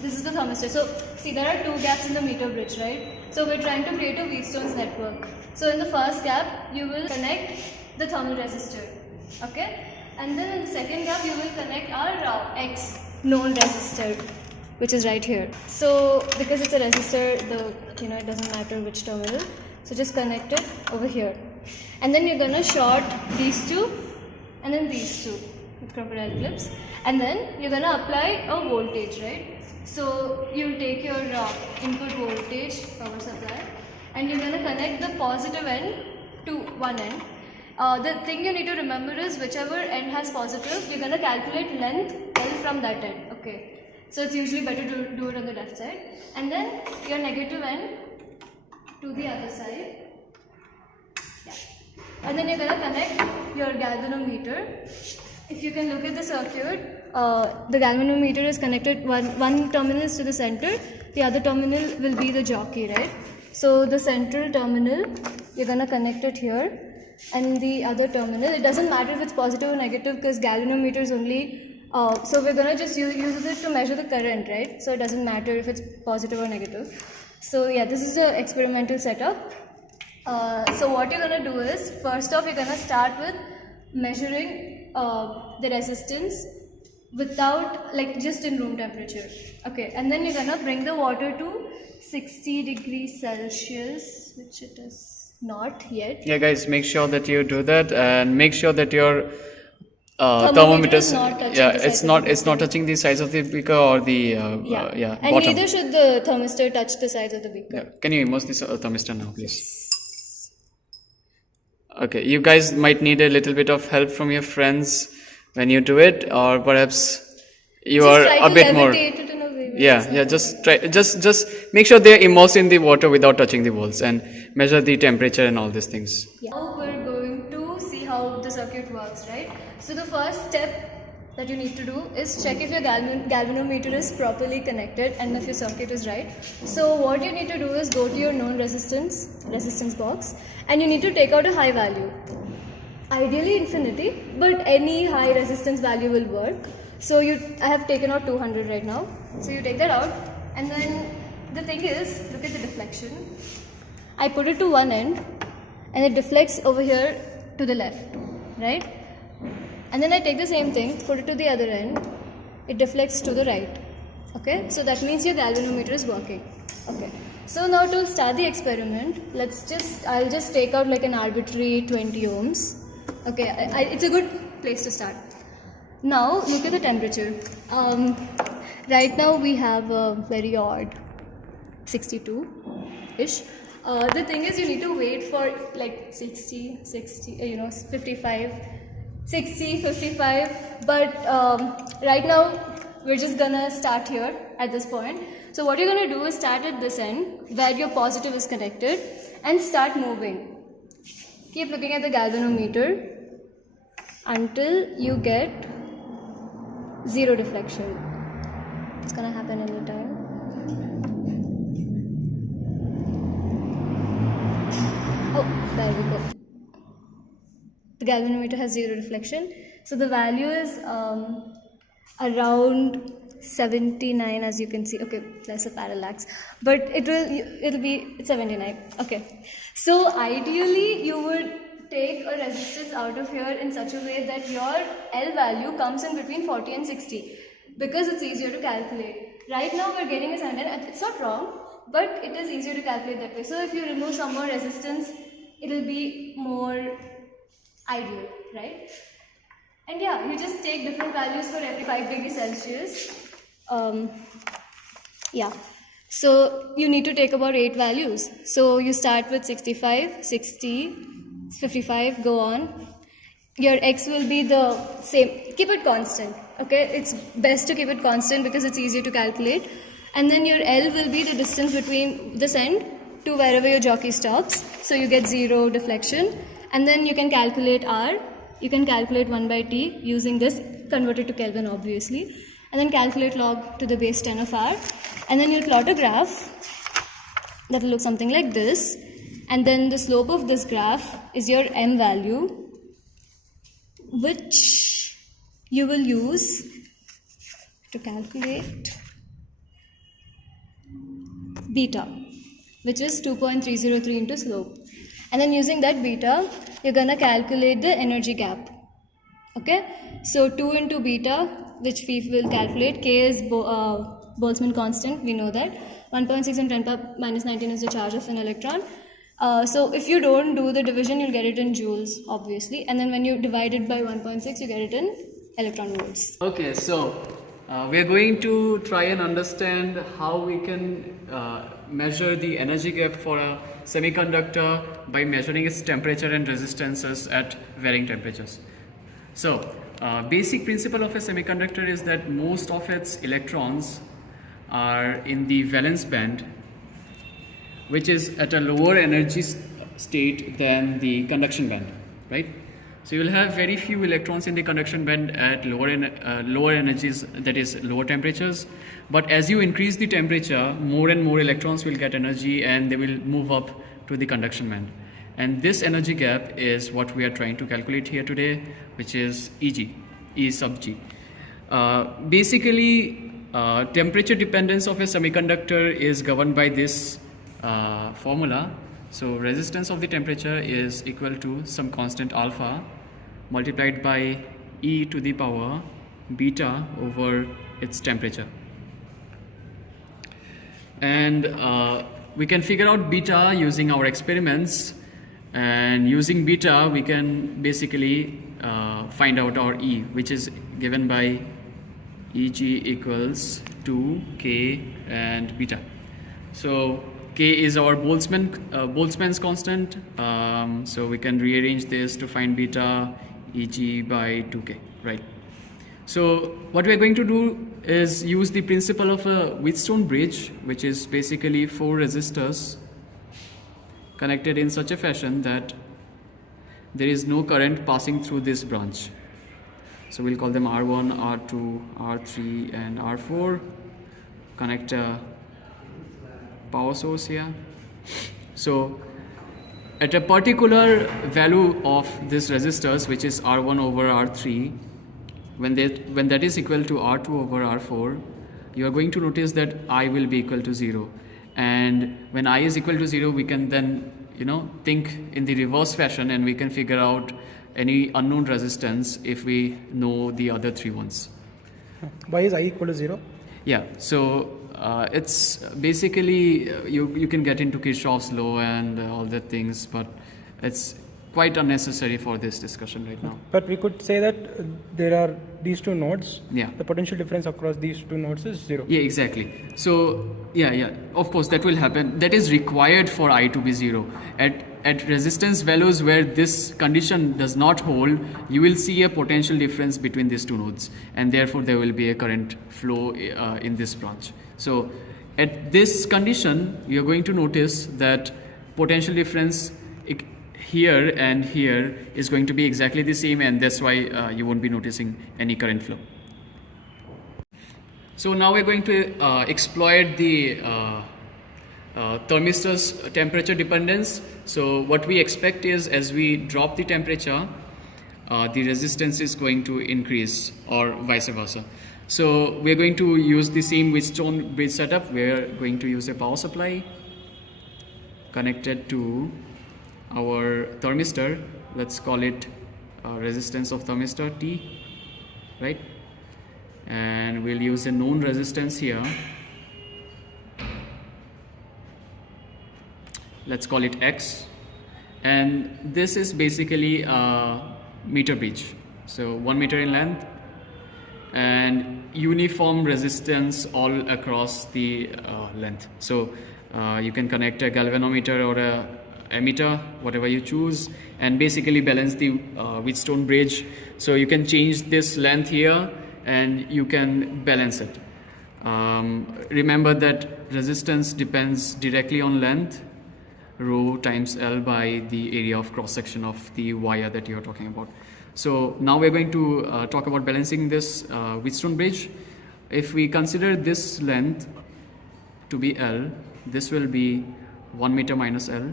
This is the thermistor. So see, there are two gaps in the meter bridge, right? So we're trying to create a Wheatstone's network. So in the first gap, you will connect the thermal resistor, okay? And then in the second gap, you will connect our X known resistor, which is right here. So because it's a resistor, it doesn't matter which terminal. So just connect it over here. And then you're gonna short these two and then these two with crocodile clips. And then you're gonna apply a voltage, right? So you'll take your input voltage power supply and you're gonna connect the positive end to one end. The thing you need to remember is whichever end has positive, you're gonna calculate length L from that end, okay? So it's usually better to do it on the left side. And then your negative end to the other side. Yeah. And then you're gonna connect your galvanometer. If you can look at the circuit, the galvanometer is connected, one terminal is to the center, the other terminal will be the jockey, right? So the central terminal, you're gonna connect it here. And the other terminal, it doesn't matter if it's positive or negative because galvanometer is only, so we're gonna just use it to measure the current, right? So it doesn't matter if it's positive or negative. So yeah, this is the experimental setup. So what you're gonna do is, first off, you're gonna start with measuring the resistance without, just in room temperature, okay? And then you're gonna bring the water to 60 degrees Celsius, which it is not yet. Yeah, guys, make sure that you do that and make sure that your thermometer is not touching it's not touching the sides of the beaker or the and bottom. neither should the thermistor touch the sides of the beaker. Yeah. Can you immerse this thermistor now, please? Okay, you guys might need a little bit of help from your friends when you do it, or perhaps you just are a bit more. it in a way Just try. Just make sure they're immersed in the water without touching the walls, and measure the temperature and all these things. Yeah. Now we're going to see how the circuit works, right? So the first step that you need to do is check if your galvanometer is properly connected and if your circuit is right. So what you need to do is go to your known resistance box, and you need to take out a high value. Ideally infinity, but any high resistance value will work. So I have taken out 200 right now. So you take that out, and then the thing is, look at the deflection. I put it to one end, and it deflects over here to the left, right? And then I take the same thing, put it to the other end, it deflects to the right, okay? So that means your galvanometer is working, okay? So now to start the experiment, I'll just take out like an arbitrary 20 ohms, okay? It's a good place to start. Now look at the temperature. Right now we have a very odd 62-ish. The thing is, you need to wait for like 60, 55, 60, 55, but right now we're just gonna start here at this point. So what you're gonna do is start at this end where your positive is connected and start moving. Keep looking at the galvanometer until you get 0 deflection. It's gonna happen any time. Oh, there we go. The galvanometer has 0 reflection. So the value is around 79, as you can see. Okay, there's a parallax, but it'll be 79. Okay. So ideally you would take a resistance out of here in such a way that your L value comes in between 40 and 60 because it's easier to calculate. Right now we're getting a 79. It's not wrong, but it is easier to calculate that way. So if you remove some more resistance, it'll be more ideal, right? And yeah, you just take different values for every 5 degrees Celsius. Yeah, so you need to take about 8 values. So you start with 65, 60, 55, go on. Your X will be the same. Keep it constant, okay? It's best to keep it constant because it's easier to calculate. And then your L will be the distance between this end to wherever your jockey stops. So you get 0 deflection. And then you can calculate R. You can calculate 1 by T using this, converted to Kelvin obviously. And then calculate log to the base 10 of R. And then you'll plot a graph that will look something like this. And then the slope of this graph is your M value, which you will use to calculate beta, which is 2.303 into slope. And then using that beta, you're gonna calculate the energy gap. Okay, so 2 into beta, which we will calculate, K is Boltzmann constant, we know that. 1.6 and 10 power minus 19 is the charge of an electron. So if you don't do the division, you'll get it in joules, obviously. And then when you divide it by 1.6, you get it in electron volts. Okay, so we are going to try and understand how we can measure the energy gap for a semiconductor by measuring its temperature and resistances at varying temperatures. So, basic principle of a semiconductor is that most of its electrons are in the valence band, which is at a lower energy state than the conduction band, right? So you will have very few electrons in the conduction band at lower energies, that is lower temperatures. But as you increase the temperature, more and more electrons will get energy and they will move up to the conduction band. And this energy gap is what we are trying to calculate here today, which is EG, E sub G. Basically, temperature dependence of a semiconductor is governed by this formula. So resistance of the temperature is equal to some constant alpha multiplied by e to the power beta over its temperature. And we can figure out beta using our experiments, and using beta we can basically find out our E, which is given by Eg equals 2 K and beta. So K is our Boltzmann's constant, so we can rearrange this to find beta Eg by 2K, right? So what we are going to do is use the principle of a Wheatstone bridge, which is basically 4 resistors connected in such a fashion that there is no current passing through this branch. So we'll call them R1, R2, R3 and R4. Connect a power source here. So at a particular value of this resistors, which is R1 over R3, when that is equal to R2 over R4, you are going to notice that I will be equal to 0. And when I is equal to 0, we can then think in the reverse fashion, and we can figure out any unknown resistance if we know the other 3 ones. Why is I equal to 0? Yeah, so it's basically you can get into Kirchhoff's law and all the things, but it's quite unnecessary for this discussion right now. But we could say that there are these 2 nodes. Yeah. The potential difference across these 2 nodes is 0. Yeah, exactly. So yeah, of course that will happen. That is required for I to be 0. At resistance values where this condition does not hold, you will see a potential difference between these 2 nodes, and therefore there will be a current flow in this branch. So at this condition, you are going to notice that potential difference here and here is going to be exactly the same, and that's why you won't be noticing any current flow. So now we're going to exploit the thermistor's temperature dependence. So what we expect is, as we drop the temperature, the resistance is going to increase, or vice versa. So we're going to use the same Wheatstone bridge setup. We're going to use a power supply connected to our thermistor. Let's call it resistance of thermistor T, right? And we'll use a known resistance here. Let's call it X, and this is basically a meter bridge, so 1 meter in length and uniform resistance all across the length. So you can connect a galvanometer or a ammeter, whatever you choose, and basically balance the Wheatstone bridge. So you can change this length here and you can balance it. Remember that resistance depends directly on length, rho times L by the area of cross section of the wire that you are talking about. So now we're going to talk about balancing this Wheatstone bridge. If we consider this length to be L, this will be 1 meter minus L.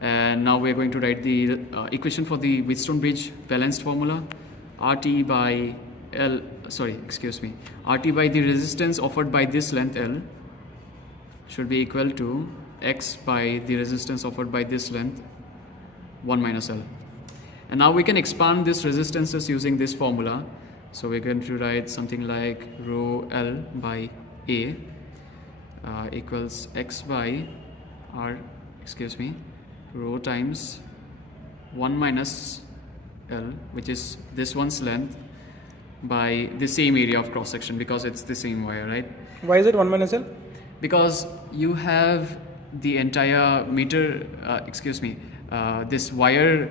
And now we're going to write the equation for the Wheatstone bridge balanced formula. RT by the resistance offered by this length L should be equal to x by the resistance offered by this length 1 minus L. And now we can expand these resistances using this formula. So we're going to write something like rho L by A equals x by rho times 1 minus L, which is this one's length, by the same area of cross section, because it's the same wire, right? Why is it 1 minus L? Because you have the entire meter, this wire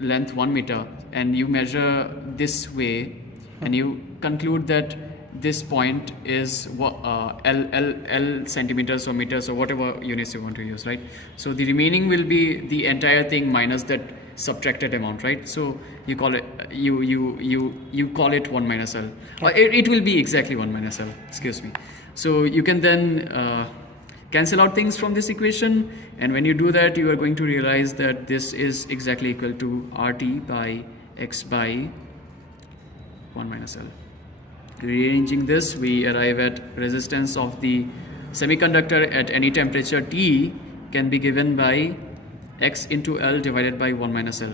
length 1 meter, and you measure this way, and you conclude that this point is L centimeters or meters or whatever units you want to use, right? So the remaining will be the entire thing minus that subtracted amount, right? So you call it you call it 1 minus L, or it will be exactly 1 minus L. Excuse me. So you can then cancel out things from this equation, and when you do that, you are going to realize that this is exactly equal to RT by x by 1 minus L. Rearranging this, we arrive at resistance of the semiconductor at any temperature T can be given by x into L divided by 1 minus L.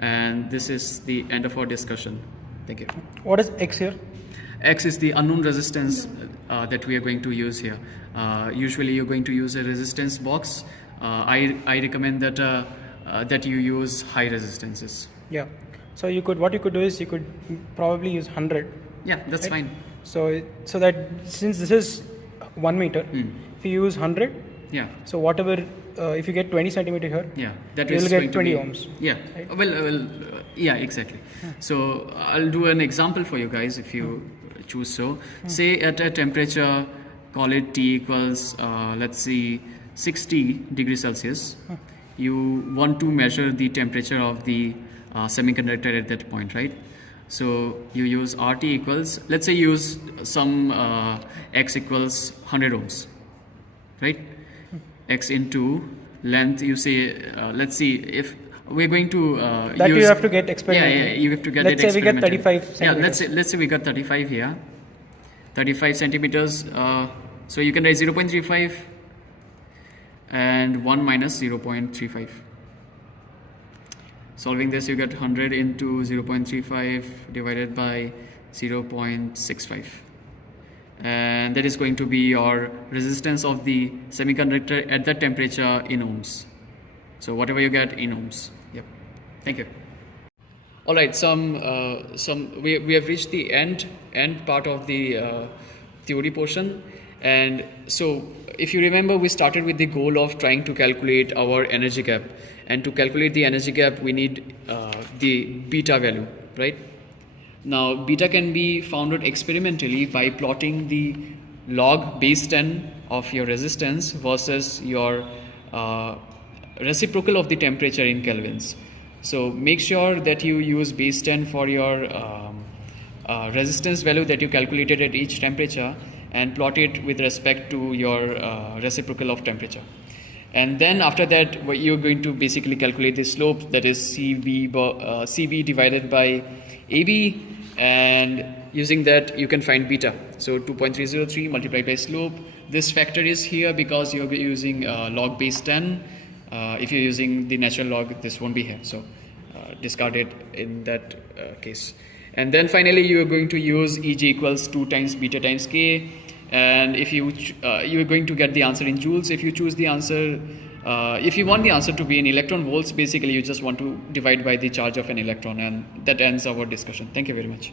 And this is the end of our discussion. Thank you. What is X here? X is the unknown resistance that we are going to use here. Usually you're going to use a resistance box. I recommend that you use high resistances. Yeah. So what you could do is you could probably use 100. Yeah, that's right? fine. So that since this is 1 meter, if you use 100, Yeah. so whatever, if you get 20 centimeter here, Yeah, that you is will going get to 20 be, ohms. Yeah. Right? Well, yeah, exactly. So I'll do an example for you guys if you choose so. Say at a temperature, call it T equals, let's see, 60 degrees Celsius. You want to measure the temperature of the semiconductor at that point, right? So you use RT equals, let's say you use some X equals 100 ohms, right? X into length, you say, let's see if we're going to That use, you have to get experimental. Yeah, you have to get Let's it say we get experimental. 35 Yeah, centimeters. let's say we got 35 here. 35 centimeters. So you can write 0.35 and 1 minus 0.35. Solving this, you get 100 into 0.35 divided by 0.65. And that is going to be your resistance of the semiconductor at that temperature in ohms. So whatever you get in ohms. Yep. Thank you. All right. We have reached the end part of the theory portion, and so if you remember, we started with the goal of trying to calculate our energy gap, and to calculate the energy gap, we need the beta value, right? Now, beta can be found out experimentally by plotting the log base 10 of your resistance versus your reciprocal of the temperature in kelvins. So make sure that you use base 10 for your resistance value that you calculated at each temperature, and plot it with respect to your reciprocal of temperature. And then after that, you're going to basically calculate the slope, that is CB divided by AB, and using that you can find beta. So 2.303 multiplied by slope. This factor is here because you're using log base 10. If you're using the natural log, this won't be here. So discard it in that case. And then finally you are going to use EG equals 2 times beta times K. And if you are going to get the answer in joules. If you choose the answer, if you want the answer to be in electron volts, basically you just want to divide by the charge of an electron, and that ends our discussion. Thank you very much.